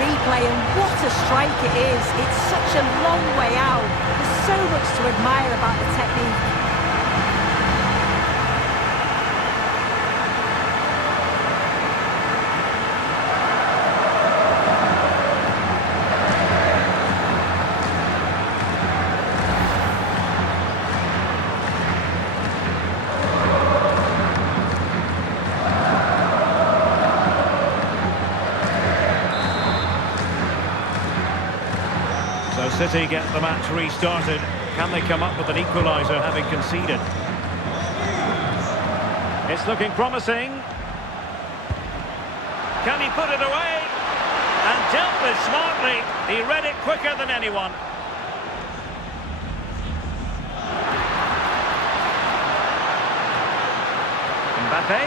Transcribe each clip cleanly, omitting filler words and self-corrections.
replay, and what a strike it is. It's such a long way out. There's so much to admire about the technique. So City get the match restarted. Can they come up with an equaliser having conceded? It's looking promising. Can he put it away? And dealt with smartly. He read it quicker than anyone. Mbappe.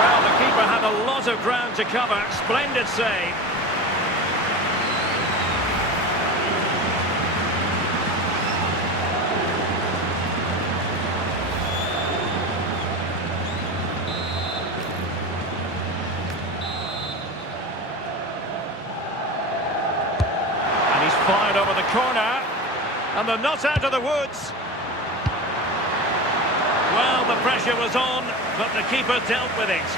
Well, the keeper had a lot of ground to cover. Splendid save. Fired over the corner, and they're not out of the woods. Well, the pressure was on, but the keeper dealt with it.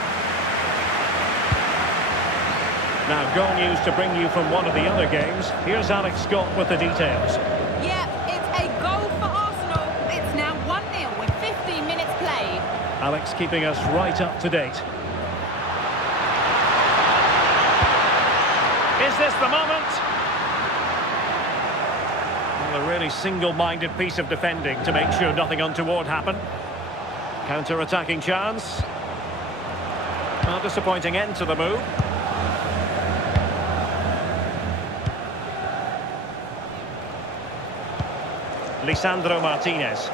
Now, goal news to bring you from one of the other games. Here's Alex Scott with the details. Yeah, it's a goal for Arsenal. It's now 1-0 with 15 minutes played. Alex keeping us right up to date. Is this the moment? A really single-minded piece of defending to make sure nothing untoward happened. Counter-attacking chance. A disappointing end to the move. Lisandro Martinez.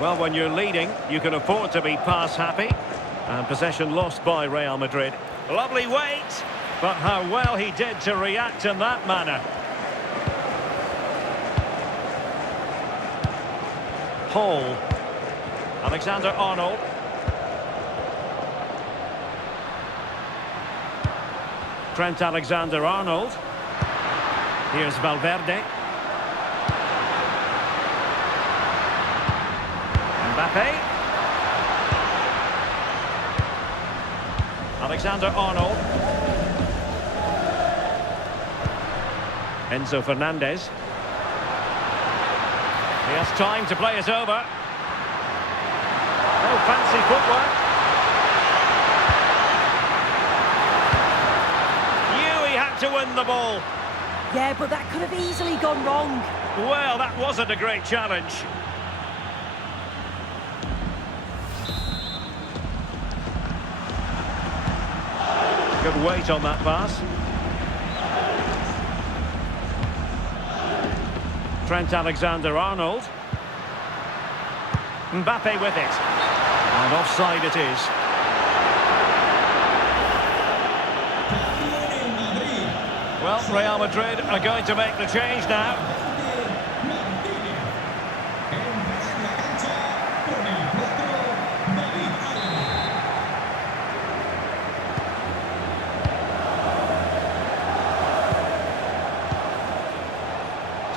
Well, when you're leading, you can afford to be pass happy. And possession lost by Real Madrid. Lovely weight, but how well he did to react in that manner. Hall. Alexander-Arnold. Trent Alexander-Arnold. Here's Valverde. Mbappe. Alexander-Arnold. Enzo Fernandez. He has time to play it over. Oh, fancy footwork. Knew he had to win the ball. Yeah, but that could have easily gone wrong. Well, that wasn't a great challenge. Good weight on that pass. Trent Alexander-Arnold. Mbappe with it. And offside it is. Well, Real Madrid are going to make the change now.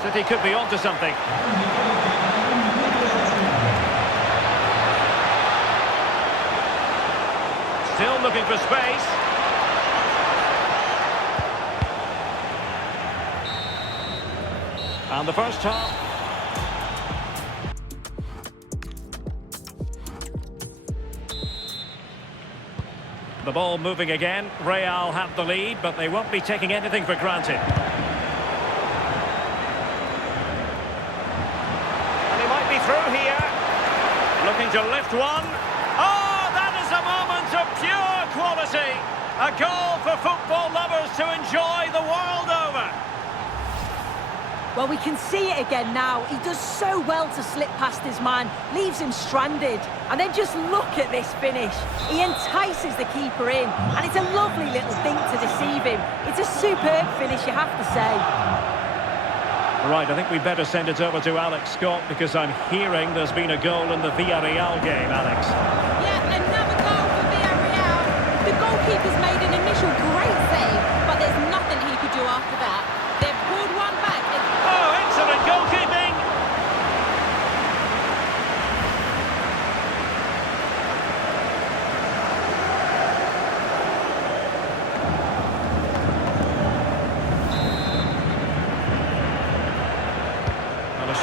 City could be onto something. Still looking for space. And the first half. The ball moving again. Real have the lead, but they won't be taking anything for granted. Through here, looking to lift one. Oh, that is a moment of pure quality. A goal for football lovers to enjoy the world over. Well, we can see it again now. He does so well to slip past his man, leaves him stranded. And then just look at this finish. He entices the keeper in, and it's a lovely little thing to deceive him. It's a superb finish, you have to say. Right, I think we better send it over to Alex Scott because I'm hearing there's been a goal in the Villarreal game, Alex. Yeah, another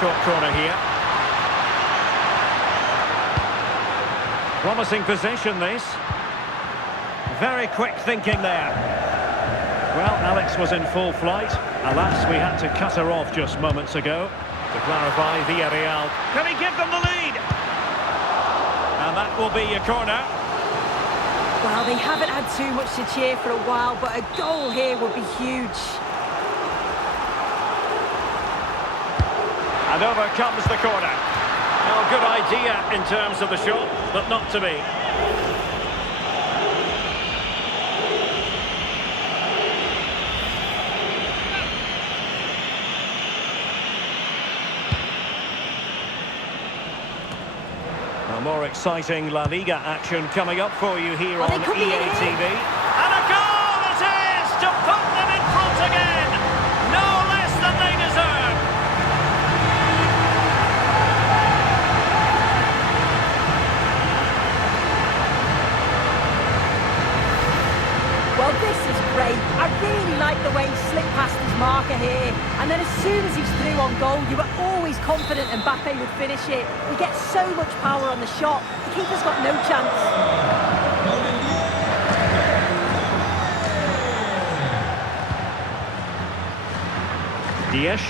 short corner here. Promising position, this. Very quick thinking there. Well, Alex was in full flight. Alas, we had to cut her off just moments ago. To clarify, Villarreal. Can he give them the lead? And that will be a corner. Well, they haven't had too much to cheer for a while, but a goal here would be huge. And over comes the corner. Well, good idea in terms of the shot, but not to be. More exciting La Liga action coming up for you here on EA TV. And a goal it is to put them in front again. No less than they deserve. Well, this is great. I really like the way he slipped past his marker here. And then as soon as he's through on goal, you were always confident Mbappe would finish it. He gets so much power on the shot. The keeper's got no chance. Dias.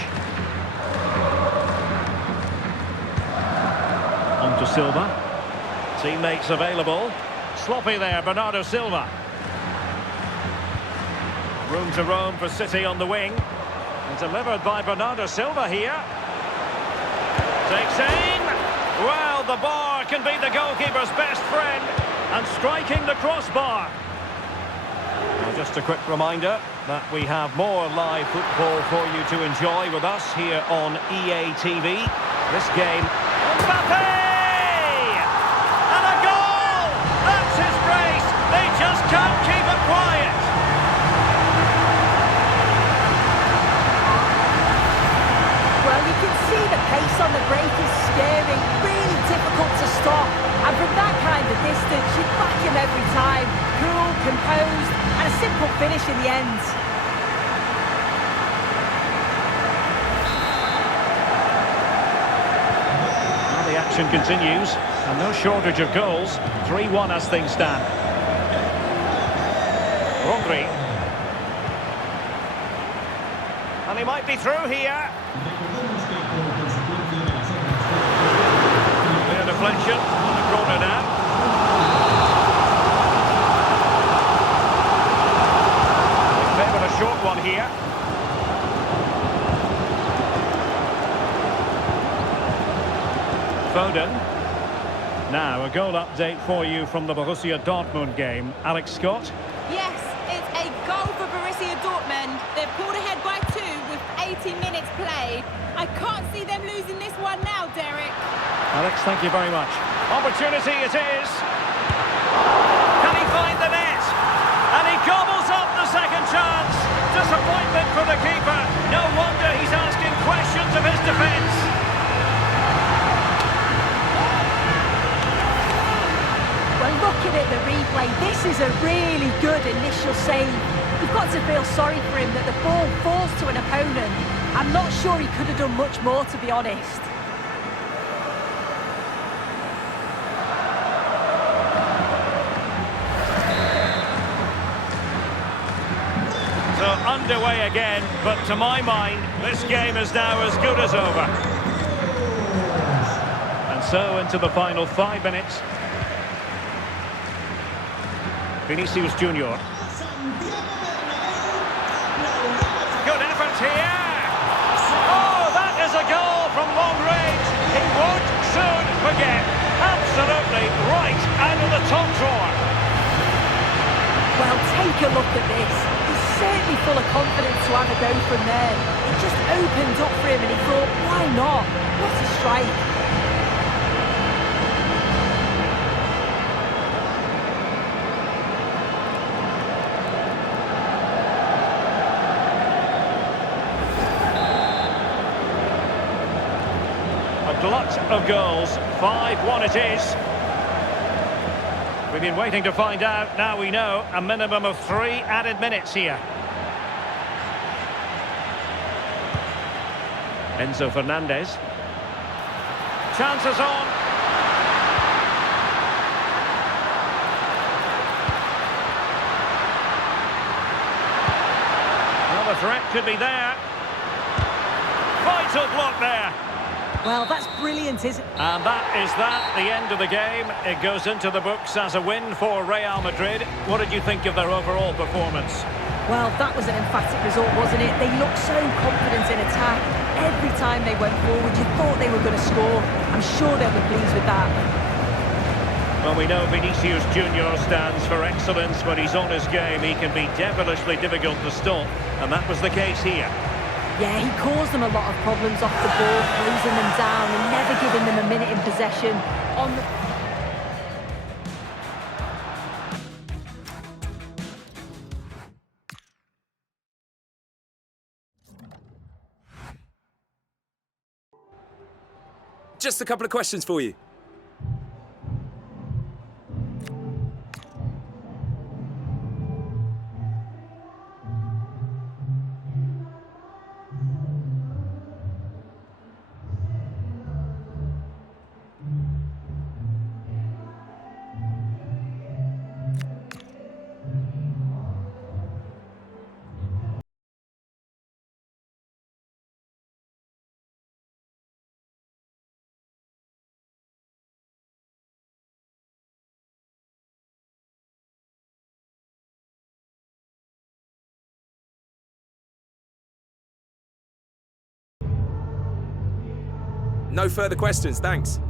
On to Silva. Teammates available. Sloppy there, Bernardo Silva. Room to roam for City on the wing. And delivered by Bernardo Silva here. Takes aim. Well, the bar can be the goalkeeper's best friend. And striking the crossbar. Now, just a quick reminder that we have more live football for you to enjoy with us here on EA TV. This game, Mbappe! And a goal! That's his brace. They just can't keep it quiet. Well, you can see the pace on the break is scary, really difficult to stop. And from that kind of distance, you back him every time. Cool, composed, and a simple finish in the end. Well, the action continues, and no shortage of goals. 3-1 as things stand. Rodri. And he might be through here. Clear deflection on the corner now. They favoured a short one here. Foden. Now, a goal update for you from the Borussia Dortmund game. Alex Scott. Yes, it's a goal for Borussia Dortmund. They've pulled ahead by 2 with 80 minutes played. I can't see them losing this one now, Derek. Alex, thank you very much. Opportunity it is. Can he find the net? And he gobbles up the second chance. Disappointment for the keeper. No wonder he's asking questions of his defence. Well, looking at the replay, this is a really good initial save. You've got to feel sorry for him that the ball falls to an opponent. I'm not sure he could have done much more, to be honest. So underway again, but to my mind, this game is now as good as over. And so into the final 5 minutes. Vinicius Junior. Good effort here. Oh, that is a goal from long range. He won't soon forget. Absolutely right out of the top drawer. Well, take a look at this. He's certainly full of confidence to have a go from there. It just opened up for him and he thought, why not? What a strike. A glut of goals. 5-1 it is. We've been waiting to find out. Now we know. A minimum of 3 added minutes here. Enzo Fernandez. Chances on. Well, the threat could be there. Vital block there. Well, that's brilliant, isn't it? And that is the end of the game. It goes into the books as a win for Real Madrid. What did you think of their overall performance? Well, that was an emphatic result, wasn't it? They looked so confident in attack. Every time they went forward, you thought they were going to score. I'm sure they'll be pleased with that. Well, we know Vinicius Junior stands for excellence, but he's on his game. He can be devilishly difficult to stop, and that was the case here. Yeah, he caused them a lot of problems off the ball, closing them down and never giving them a minute in possession. Just a couple of questions for you. No further questions, thanks.